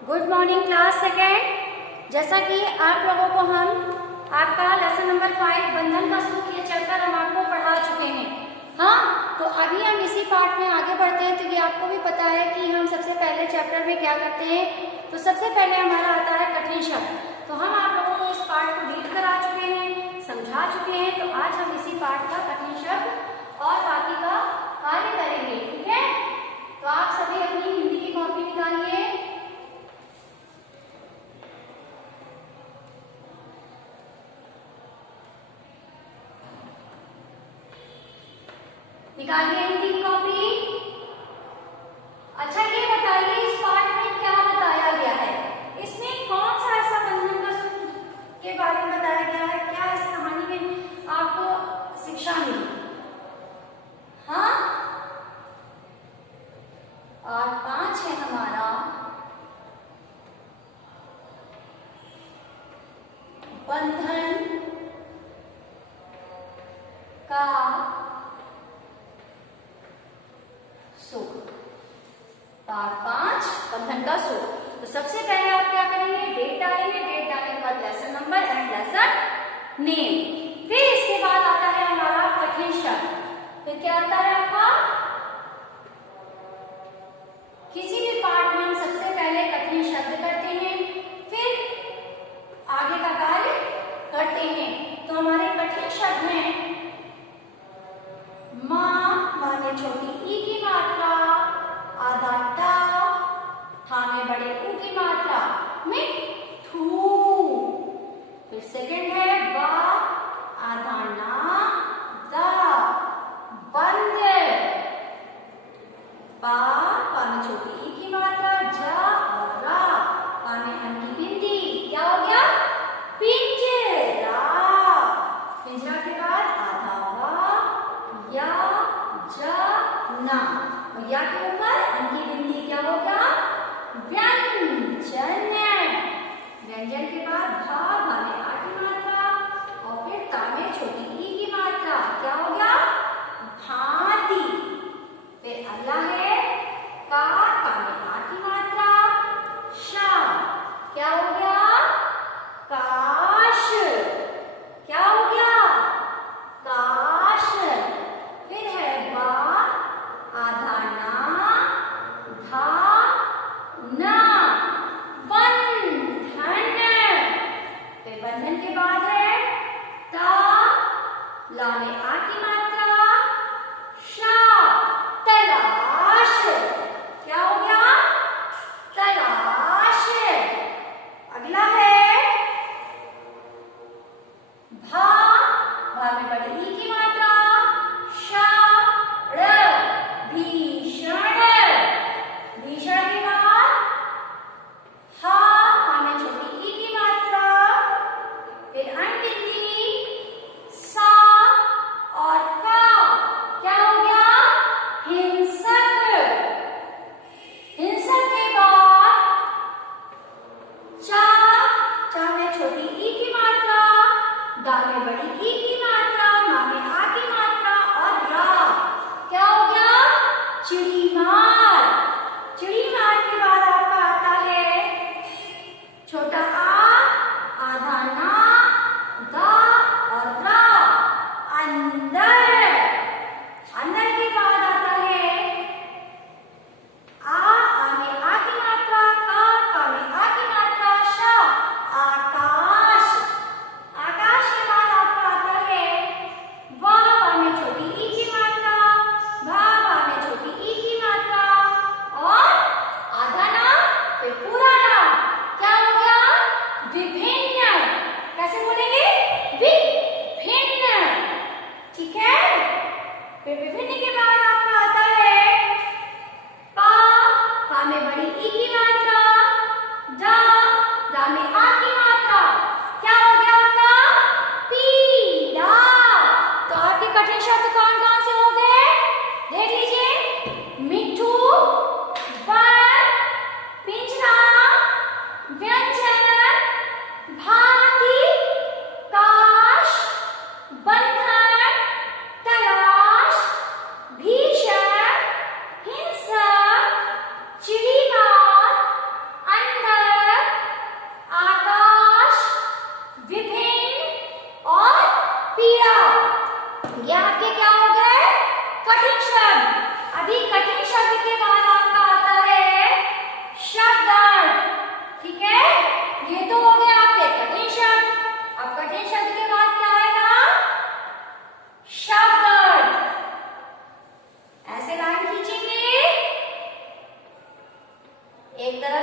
Good morning class second. जैसा कि आप लोगों को हम आपका लेसन नंबर 5 बंधन का सुख ये चैप्टर हम आपको पढ़ा चुके हैं। हाँ, तो अभी हम इसी पार्ट में आगे बढ़ते हैं। तो ये आपको भी पता है कि हम सबसे पहले चैप्टर में क्या करते हैं। तो सबसे पहले हमारा आता है कठिन शब्द। तो हम आप लोगों को इस पार्ट को रीड करा चुके हैं, समझा चुके हैं। तो आज हम इसी पार्ट का कठिन शब्द और बाकी का कार्य करेंगे। ठीक है, तो आप सभी अपनी हिंदी की कॉपी निकालिए। निकालिए हिंदी की कॉपी। अच्छा, ये बताइए इस पार्ट में क्या बताया गया है। इसमें कौन सा ऐसा बंधन का सूत्र के बारे में बताया गया है? क्या इस कहानी में आपको शिक्षा मिली? हाँ, और 5 है हमारा बंधन का सुख। पार्ट 5 बंधन का सुख। तो सबसे पहले आप क्या करेंगे, डेट डालेंगे। डेट डालने के बाद lesson number and lesson name. फिर इसके बाद आता है हमारा कठिन शब्द। फिर क्या आता है आपका, किसी भी पार्ट में हम सबसे पहले कठिन शब्द करते हैं, फिर आगे का कार्य करते हैं। तो हमारे कठिन शब्द हैं माँ, माने छोटी ई की मात्रा, आधा टा, ठा में बड़े ऊ की मात्रा, में थू। फिर सेकंड है बा, आधा ना, दा, बंद। पा, पा में छोटी ई की मात्रा, जा और रा, पा में अन की बिंदी। क्या हो गया, पिंजरा। पिंजरा के बाद आधा वा, या, जा, ना, और या के ऊपर अन की बिंदी। क्या होगा, व्यंजन। व्यंजन के बाद भा, भा में आ की मात्रा, और फिर ता में छोटी ई की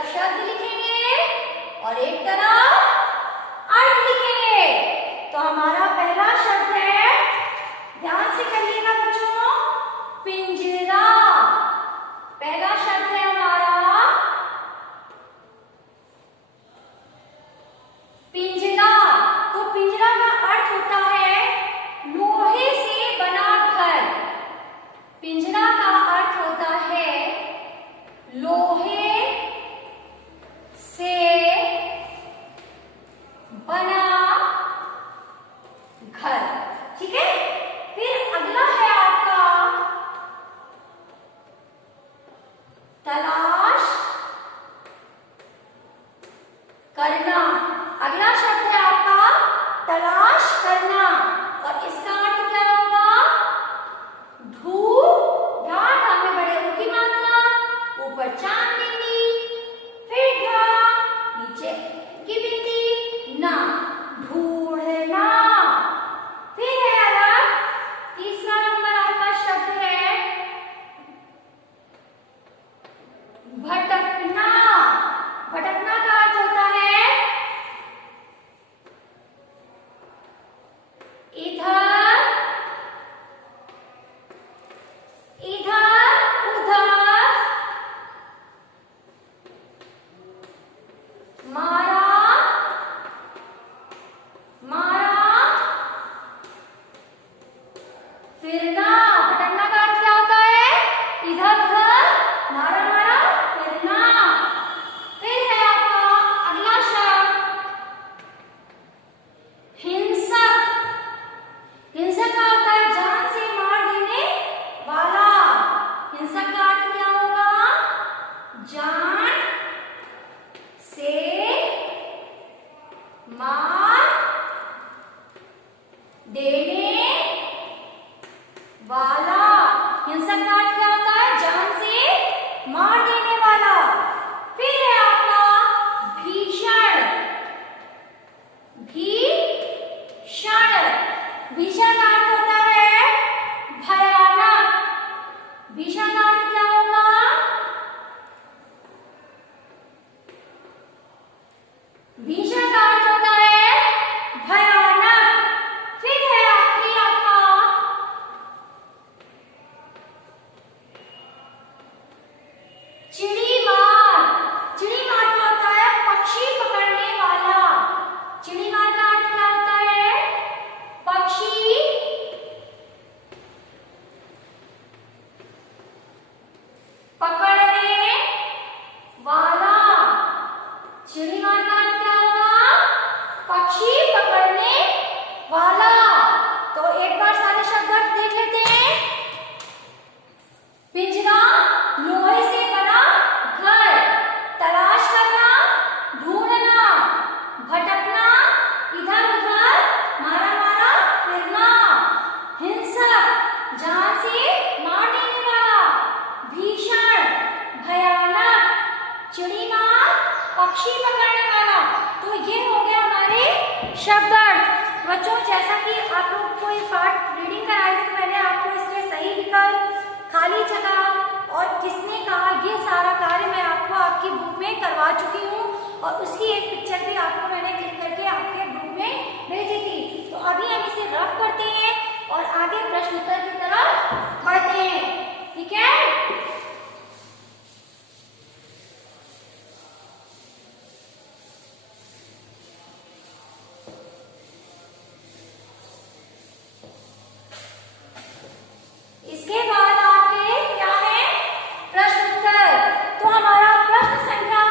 शब्द लिखेंगे और एक तरफ अर्थ लिखेंगे। तो हमारा पहला शब्द है, ध्यान से करिएगा बच्चों, पिंजरा। पहला शब्द है हमारा पिंजरा। तो पिंजरा का अर्थ होता है लोहे से बना घर। पिंजरा का अर्थ होता है लोहे से बना घर। ठीक है, फिर अगला है आपका तलाश करना। अगला शब्द है आपका तलाश करना और इसका अर्थ क्या होगा? ढूंढ, ढा में बड़े ऊ की मात्रा, ऊपर चांद बिंदी, फिर ढा, नीचे की बिंदी, ना, ढूंढना। फिर है अलग, तीसरा नंबर आपका शब्द है भटकना। भटकना का अर्थ होता है इधर इधर उधर, मारा मारा फिरना। भटकना का अर्थ क्या होता है? इधर उधर, मारा मारा फिरना। फिर है आपका अगला शब्द हिंसक। हिंसक का होता है जान से मार देने वाला। हिंसक का अर्थ क्या होगा? जान से मार देने वाला। हिंसक का अर्थ क्या होता है? जान से मार देने वाला। फिर है आपका भीषण। भीषण, भीषण का अर्थ होता है भयानक। भीषण का अर्थ क्या होगा? भीषण का अर्थ होता है भयानक। फिर है आखिरी आपका चिड़ीमार। चिड़ीमार का होता है पक्षी पकड़ने वाला। चिड़ीमार का अर्थ क्या होता है? पक्षी पकड़ने वाला। चिड़ीमार का अर्थ क्या होगा? पक्षी पकड़ने वाला। तो एक बार सारे शब्द देख लेते हैं। पिंजरा, लोहे से बना घर। तलाश करना, ढूंढना। भटकना, इधर उधर, मारा मारा फिरना। हिंसक, जान से मार देने वाला। भीषण, भयानक। चिड़ीमार, पक्षी पकड़ने वाला। तो ये हो गया हमारे शब्दार्थ। बच्चों, जैसा कि आप लोग को ये पार्ट रीडिंग कराई थी, मैंने आपको इसमें सही विकल्प, खाली जगह और किसने कहा, ये सारा कार्य मैं आपको आपकी बुक में करवा चुकी हूँ और उसकी एक पिक्चर भी आपको मैंने क्लिक करके आपके ग्रुप में भेजी थी। तो अभी हम इसे रफ करते हैं और आगे प्रश्न उत्तर की तरफ बढ़ते हैं। ठीक है, इसके बाद आपके क्या है? प्रश्न उत्तर। तो हमारा प्रश्न संख्या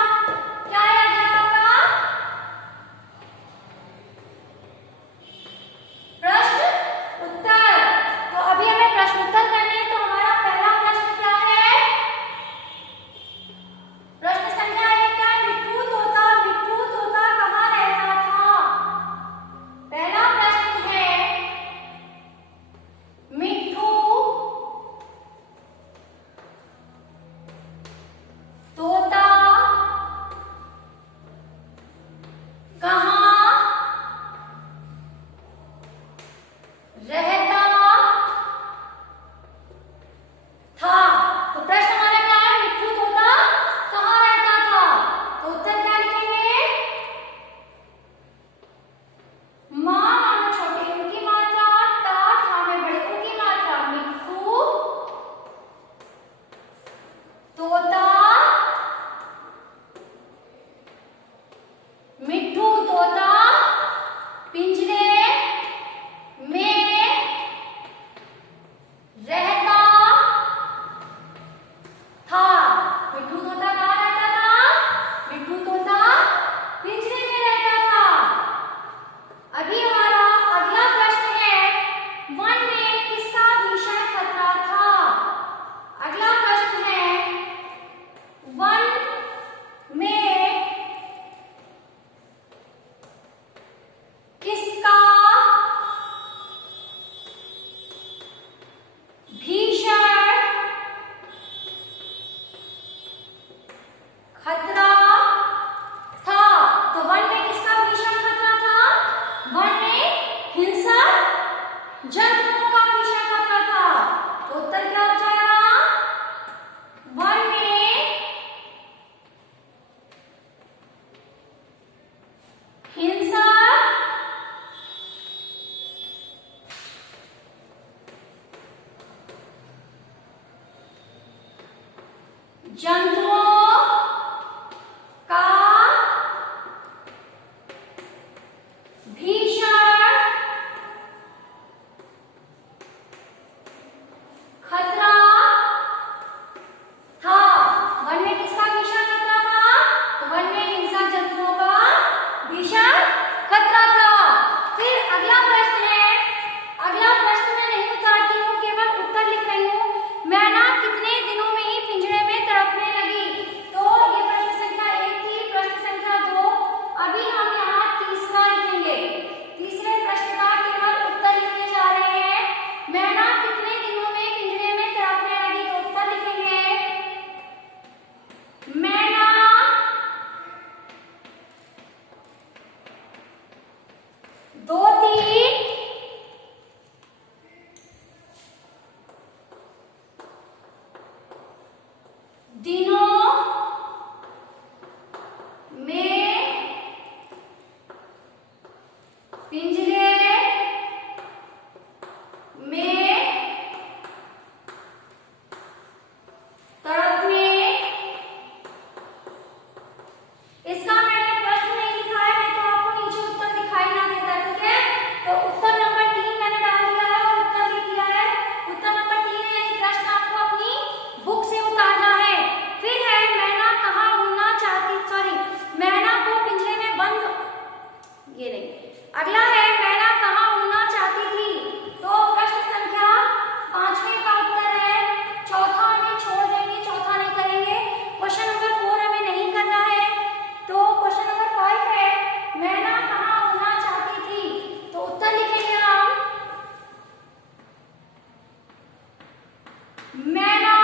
अगला है मैना कहाँ उड़ना चाहती थी। तो प्रश्न संख्या 5वें का उत्तर है, चौथा हमें छोड़ देंगे, चौथा नहीं करेंगे। क्वेश्चन नंबर 4 हमें नहीं करना है। तो क्वेश्चन नंबर 5 है मैना कहाँ उड़ना चाहती थी। तो उत्तर लिखेंगे हम, मैना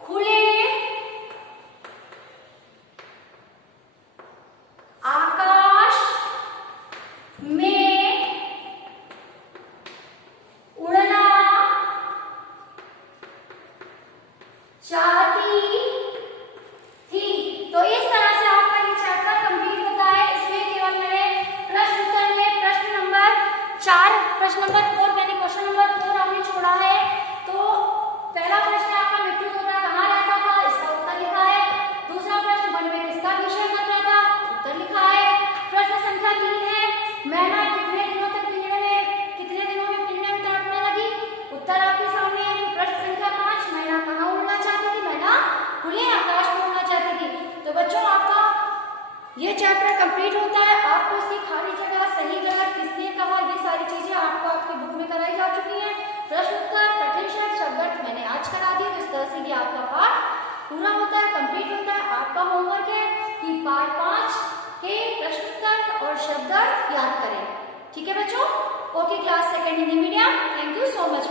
खुले आकाश में उड़ना चाहती थी। तो इस तरह से आपका ये चैप्टर कंप्लीट होता है। इसमें केवल मैंने प्रश्न उत्तर में प्रश्न नंबर 4, प्रश्न नंबर 4 यानी क्वेश्चन नंबर 4 हमने छोड़ा है। तो पहला प्रश्न आपका मिट्टू तोता कहाँ रहता था, इसका उत्तर लिखा है। दूसरा प्रश्न वन में किसका विषय बदला था, उत्तर लिखा है। प्रश्न संख्या 3 है मैना कितने दिनों में पिंजरे में तड़पने लगी, उत्तर आपके सामने है। प्रश्न संख्या 5 मैना कहाँ उड़ना चाहती थी, मैना खुले आकाश में उड़ना चाहती थी। तो बच्चों आपका ये चैप्टर कंप्लीट होता है। आपको इसकी खाली जगह, सही गलत, किसने कहा, ये सारी चीजें आपको आपकी बुक में कराई जा चुकी हैं। प्रश्न उत्तर, कठिन शब्द, शब्दार्थ मैंने आज करा दिए। इस तरह से ये आपका पाठ पूरा होता है, कंप्लीट होता है। आपका होमवर्क है कि पार्ट 5 के प्रश्न उत्तर और शब्दार्थ याद करें। ठीक है बच्चों। Okay class 2 Hindi medium, thank you so much.